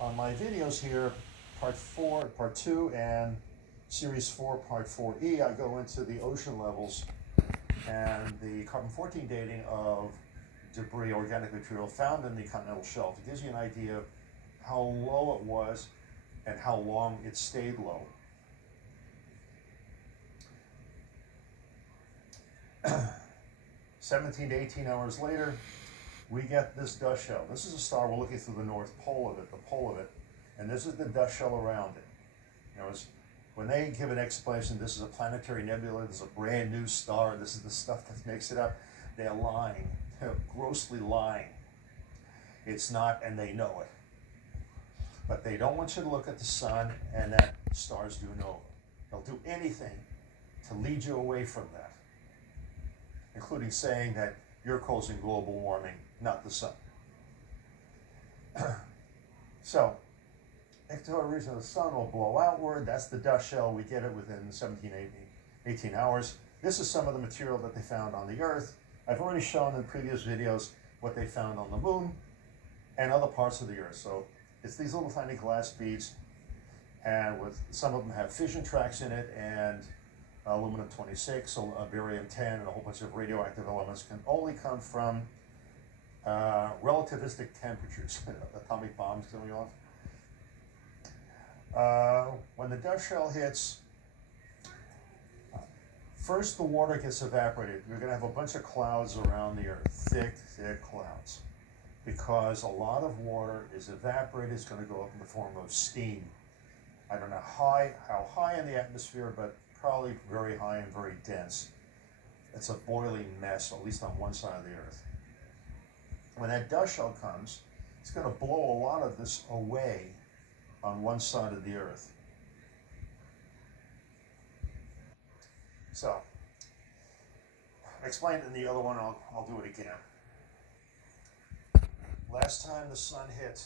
on my videos here, part 2 and series 4, part 4E, I go into the ocean levels and the carbon-14 dating of debris, organic material found in the continental shelf. It gives you an idea of how low it was and how long it stayed low. 17 to 18 hours later, we get this dust shell. This is a star. We're looking through the north pole of it, the pole of it, and this is the dust shell around it. You know, when they give an explanation, this is a planetary nebula, this is a brand new star, this is the stuff that makes it up, they're lying. They're grossly lying. It's not, and they know it. But they don't want you to look at the sun and that stars do nova. They'll do anything to lead you away from that, including saying that you're causing global warming, not the sun. So, for a reason, the sun will blow outward. That's the dust shell. We get it within 17, 18 hours. This is some of the material that they found on the Earth. I've already shown in previous videos what they found on the moon and other parts of the Earth. So it's these little tiny glass beads, and with some of them have fission tracks in it, and aluminum-26, barium-10, and a whole bunch of radioactive elements can only come from relativistic temperatures, atomic bombs going off. When the dust shell hits, first the water gets evaporated. You're going to have a bunch of clouds around the Earth, thick, thick clouds, because a lot of water is evaporated. It's going to go up in the form of steam. I don't know how high in the atmosphere, but probably very high and very dense. It's a boiling mess, at least on one side of the Earth. When that dust shell comes, it's going to blow a lot of this away on one side of the Earth. So, I explained in the other one, I'll do it again. Last time the sun hit,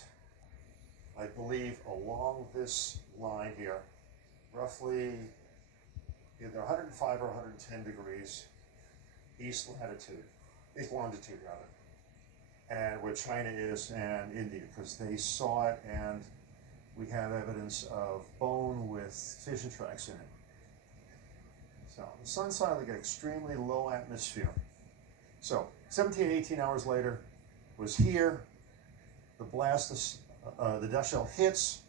I believe along this line here, roughly either 105 or 110 degrees east longitude rather, and where China is and India, because they saw it, and we have evidence of bone with fission tracks in it. So the sun's side of the extremely low atmosphere. So 17, 18 hours later was here. The blast, the dust shell hits,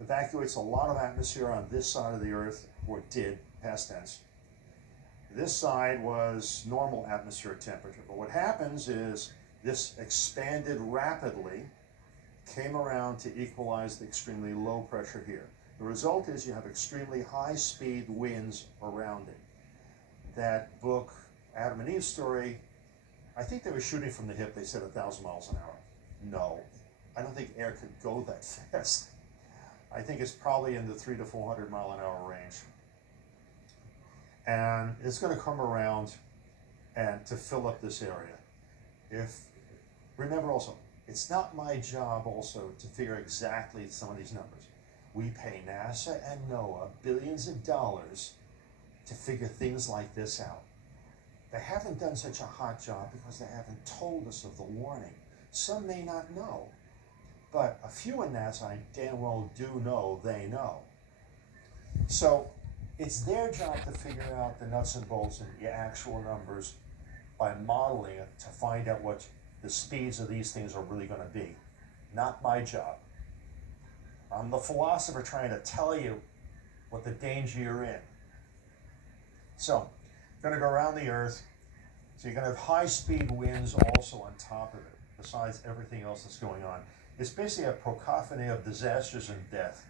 evacuates a lot of atmosphere on this side of the Earth, or did, past tense. This side was normal atmospheric temperature. But what happens is this expanded rapidly, came around to equalize the extremely low pressure here. The result is you have extremely high speed winds around it. That book, Adam and Eve's story, I think they were shooting from the hip. They said 1,000 miles an hour. No, I don't think air could go that fast. I think it's probably in the 300 to 400 mile an hour range. And it's going to come around and to fill up this area. Remember also, it's not my job also to figure exactly some of these numbers. We pay NASA and NOAA billions of dollars to figure things like this out. They haven't done such a hot job because they haven't told us of the warning. Some may not know, but a few in NASA I damn well do know they know. So it's their job to figure out the nuts and bolts and the actual numbers by modeling it to find out what the speeds of these things are really going to be. Not my job. I'm the philosopher trying to tell you what the danger you're in. So, going to go around the Earth. So you're going to have high-speed winds also on top of it, besides everything else that's going on. It's basically a cacophony of disasters and death.